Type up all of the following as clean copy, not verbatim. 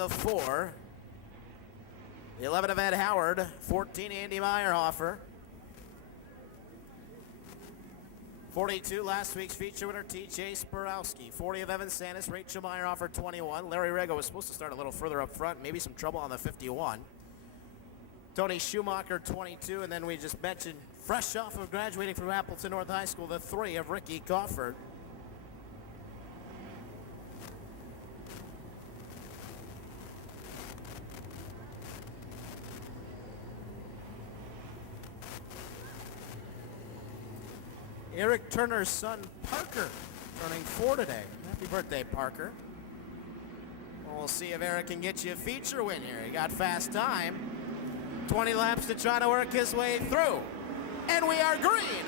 The 4. The 11 of Ed Howard, 14 Andy Meyerhofer. 42, last week's feature winner, TJ Sporowski. 40 of Evan Sandus, Rachel Meyerhofer, 21. Larry Rego was supposed to start a little further up front, maybe some trouble on the 51. Tony Schumacher, 22, and then we just mentioned, fresh off of graduating from Appleton North High School, the 3 of Ricky Crawford. Eric Turner's son, Parker, turning 4 today. Happy birthday, Parker. We'll see if Eric can get you a feature win here. He got fast time. 20 laps to try to work his way through. And we are green.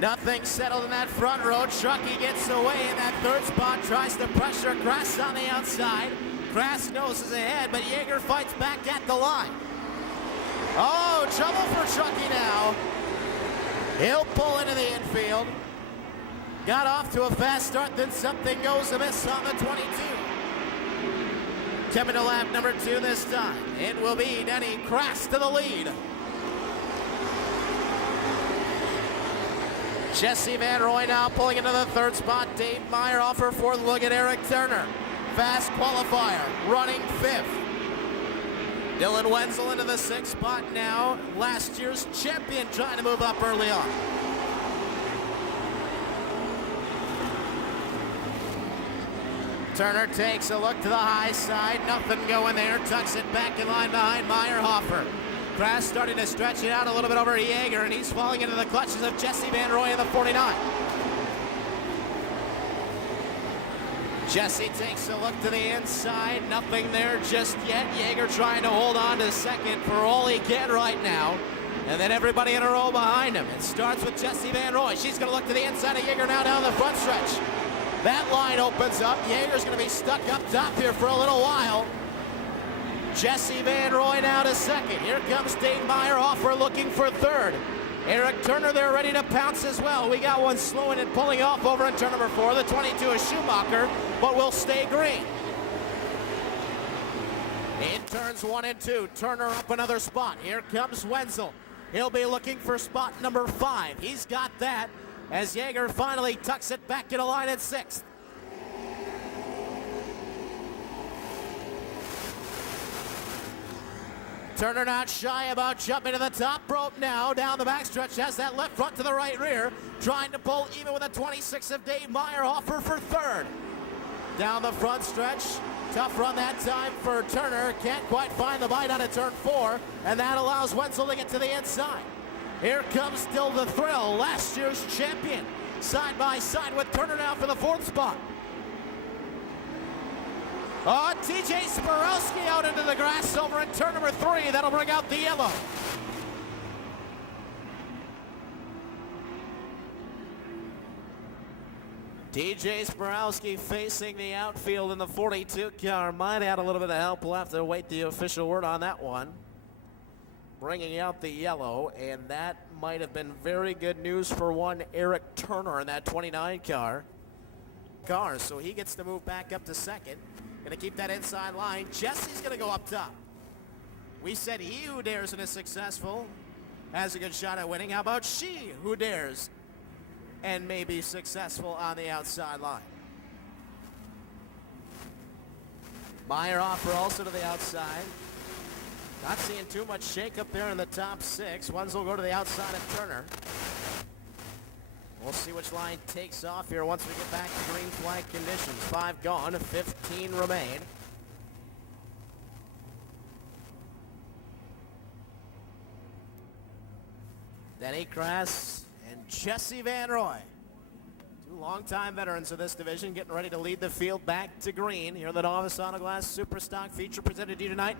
Nothing settled in that front row. Truckee gets away in that third spot, tries to pressure Grass on the outside. Grass noses ahead, but Yeager fights back at the line. Oh, trouble for Truckee now. He'll pull into the infield. Got off to a fast start, then something goes amiss on the 22. Coming to lap number 2 this time. It will be Denny Grass to the lead. Jesse Van Roy now pulling into the third spot. Dave Meyerhofer fourth. Look at Eric Turner. Fast qualifier, running 5th. Dylan Wenzel into the 6th spot now. Last year's champion trying to move up early on. Turner takes a look to the high side. Nothing going there. Tucks it back in line behind Meyerhofer. Grass starting to stretch it out a little bit over Yeager, and he's falling into the clutches of Jesse Van Roy in the 49. Jesse takes a look to the inside. Nothing there just yet. Yeager trying to hold on to second for all he can right now. And then everybody in a row behind him. It starts with Jesse Van Roy. She's going to look to the inside of Yeager now down the front stretch. That line opens up. Yeager's going to be stuck up top here for a little while. Jesse Van Roy now to second. Here comes Dave Meyerhofer looking for third. Eric Turner there ready to pounce as well. We got one slowing and pulling off over in turn number 4. The 22 is Schumacher, but will stay green. In turns 1 and 2, Turner up another spot. Here comes Wenzel. He'll be looking for spot number 5. He's got that as Yeager finally tucks it back into line at 6th. Turner not shy about jumping to the top rope now. Down the backstretch, has that left front to the right rear. Trying to pull even with a 26 of Dave Meyerhofer for third. Down the front stretch. Tough run that time for Turner. Can't quite find the bite on a turn 4. And that allows Wenzel to get to the inside. Here comes still the thrill. Last year's champion. Side by side with Turner now for the 4th spot. Oh, TJ Sporowski out into the grass over in turn number 3. That'll bring out the yellow. TJ Sporowski facing the outfield in the 42 car. Might add a little bit of help. We'll have to wait the official word on that one. Bringing out the yellow, and that might have been very good news for one Eric Turner in that 29 car. So he gets to move back up to second. Going to keep that inside line. Jesse's going to go up top. We said he who dares and is successful has a good shot at winning. How about she who dares and may be successful on the outside line? Meyerhofer also to the outside. Not seeing too much shake up there in the top 6. Ones will go to the outside of Turner. We'll see which line takes off here once we get back to green flag conditions. 5 gone, 15 remain. Denny Grass and Jesse Van Roy. 2 longtime veterans of this division getting ready to lead the field back to green. Here in the Novice Auto Glass Superstock feature presented to you tonight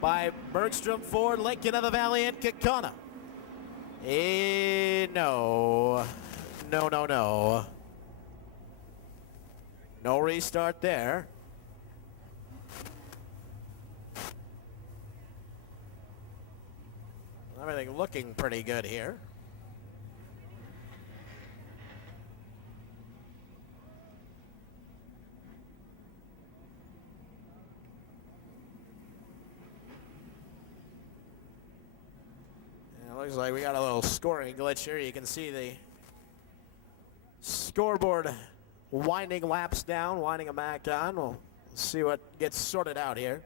by Bergstrom Ford, Lincoln of the Valley, and Kaukauna. No. No restart there. Everything looking pretty good here. Looks like we got a little scoring glitch here. You can see the scoreboard winding laps down, winding them back on. We'll see what gets sorted out here.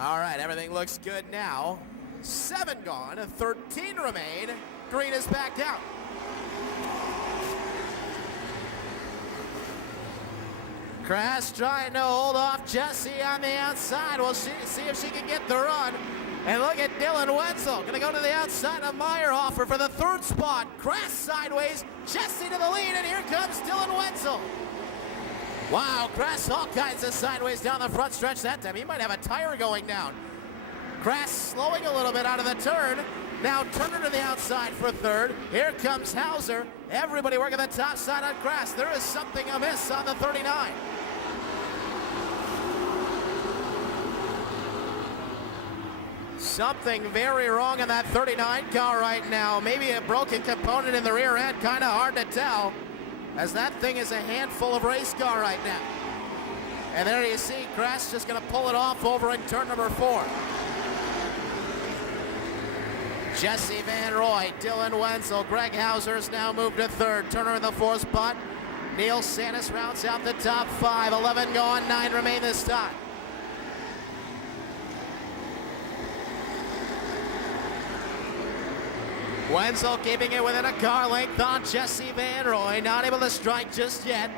All right, everything looks good now. 7 gone, 13 remain. Green is back out. Crash trying to hold off Jesse on the outside. We'll see if she can get the run. And look at Dylan Wenzel. Going to go to the outside of Meyerhofer for the 3rd spot. Crash sideways. Jesse to the lead, and here comes Dylan Wenzel. Wow, Crash all kinds of sideways down the front stretch that time. He might have a tire going down. Crash slowing a little bit out of the turn. Now Turner to the outside for 3rd. Here comes Hauser. Everybody working the top side on Crash. There is something amiss on the 39. Something very wrong in that 39 car right now. Maybe a broken component in the rear end. Kind of hard to tell, as that thing is a handful of race car right now. And there you see Crash just going to pull it off over in turn number 4. Jesse Van Roy, Dylan Wenzel, Greg Hauser's now moved to 3rd. Turner in the 4th spot. Neil Santis rounds out the top 5. 11 gone, 9 remain this time. Wenzel keeping it within a car length on Jesse Van Roy. Not able to strike just yet,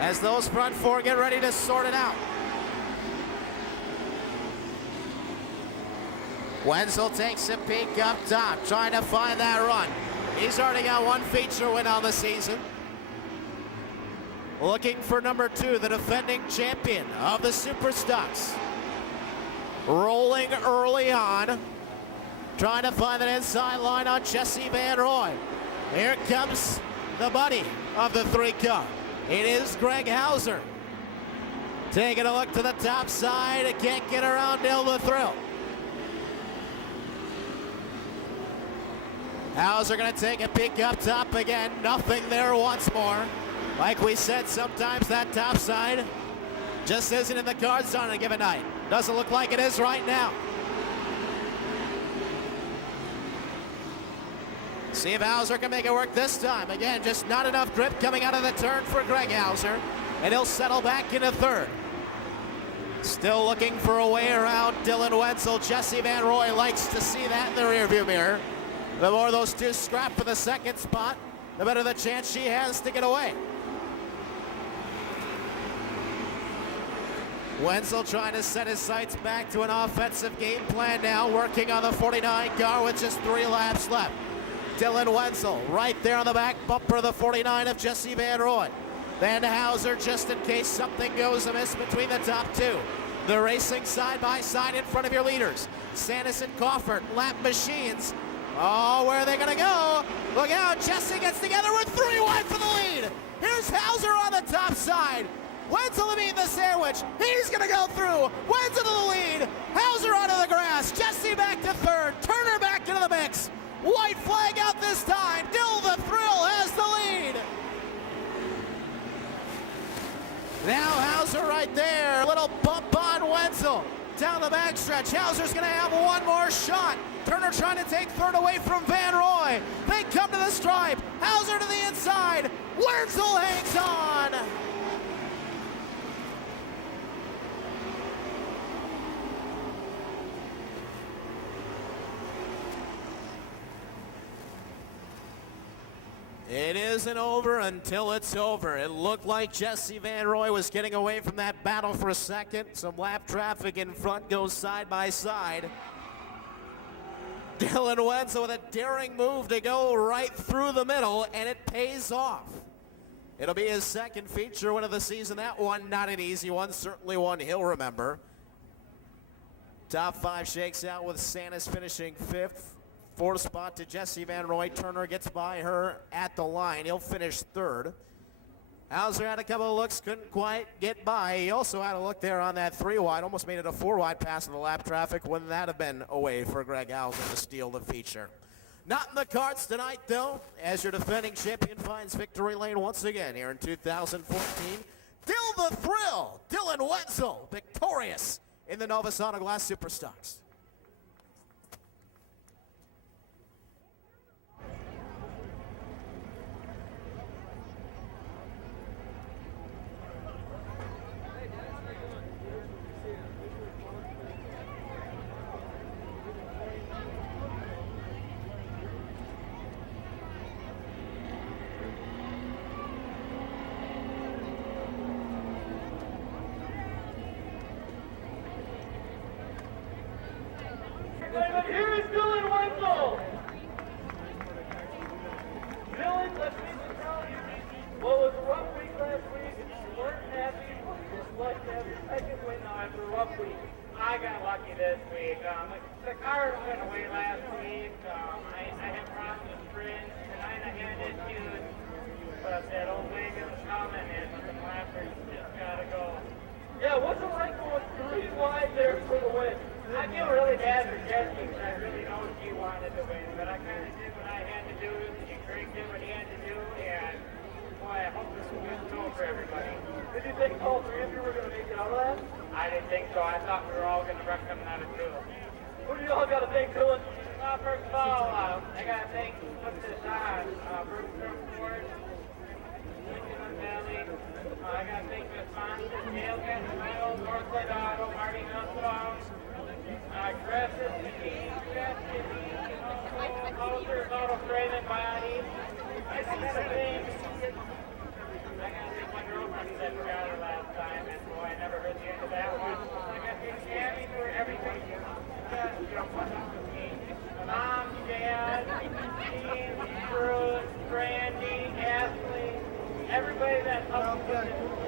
as those front 4 get ready to sort it out. Wenzel takes a peek up top, trying to find that run. He's already got 1 feature win on the season. Looking for number 2, the defending champion of the Superstocks. Rolling early on, trying to find that inside line on Jesse Van Roy. Here comes the buddy of the 3 car. It is Greg Hauser. Taking a look to the top side. It can't get around Dill the Thrill. Hauser going to take a peek up top again. Nothing there once more. Like we said, sometimes that top side just isn't in the cards on a given night. Doesn't look like it is right now. See if Hauser can make it work this time. Again, just not enough grip coming out of the turn for Greg Hauser. And he'll settle back into 3rd. Still looking for a way around Dylan Wenzel. Jesse Van Roy likes to see that in the rearview mirror. The more those 2 scrap for the 2nd spot, the better the chance she has to get away. Wenzel trying to set his sights back to an offensive game plan now, working on the 49 car with just 3 laps left. Dylan Wenzel right there on the back bumper of the 49 of Jesse Van Roy. Van Hauser, just in case something goes amiss between the top 2. They're racing side by side in front of your leaders. Santis and Coffert, lap machines. Oh, where are they going to go? Look out, Jesse gets together with 3 wide for the lead. Here's Hauser on the top side. Wenzel to meet the sandwich. He's going to go through. Wenzel to the lead. Hauser onto the grass. Jesse back to 3rd. Turner back into the mix. White flag out this time. Dill the Thrill has the lead. Now Hauser right there. A little bump on Wenzel. Down the backstretch. Hauser's going to have 1 more shot. Turner trying to take 3rd away from Van Roy. They come to the stripe. Hauser to the inside. Wenzel hangs on. It isn't over until it's over. It looked like Jesse Van Roy was getting away from that battle for a second. Some lap traffic in front goes side by side. Dylan Wenzel with a daring move to go right through the middle, and it pays off. It'll be his 2nd feature win of the season. That one, not an easy one, certainly one he'll remember. Top 5 shakes out with Santis finishing 5th. 4th spot to Jesse Van Roy. Turner gets by her at the line. He'll finish 3rd. Hauser had a couple of looks, couldn't quite get by. He also had a look there on that 3 wide, almost made it a 4 wide pass in the lap traffic. Wouldn't that have been a way for Greg Hauser to steal the feature? Not in the cards tonight, though, as your defending champion finds victory lane once again here in 2014. Dill the Thrill, Dylan Wetzel, victorious in the Nova Sauna Glass Superstocks. Here's Dylan Wetzel. Dylan, let's meet the crowd. Well, it was a rough week last week. You weren't happy. You like to have your second win now after a rough week. I got lucky this week. The car went away last week. I had problems with sprint. Tonight I had issues. But that old wagon was coming and the clappers just gotta go. Yeah, what's it like going 3 wide there for the win? I feel really bad for Jesse because I really know he wanted to win, but I kind of did what I had to do, and Greg did what he had to do, and boy, I hope this was a good show for everybody. Did you think all 3 of you were going to make it out of that? I didn't think so. I thought we were all going to wreck coming out of 2. Who do you all got to thank, Dylan? First of all, I got to thank who put this on. Bruce Ford, Lincoln Valley. I got to thank the sponsors, Dale Casamino, Northland Auto, Marty Nussbaum. Aggressive, Moser, Auto Frame and Body. I gotta think my girlfriend said I forgot her last time, and boy, I never heard the end of that one. I gotta thank Gabby for everything. Mom, Dad, Jean, Bruce, Brandy, Ashley, everybody that helped me.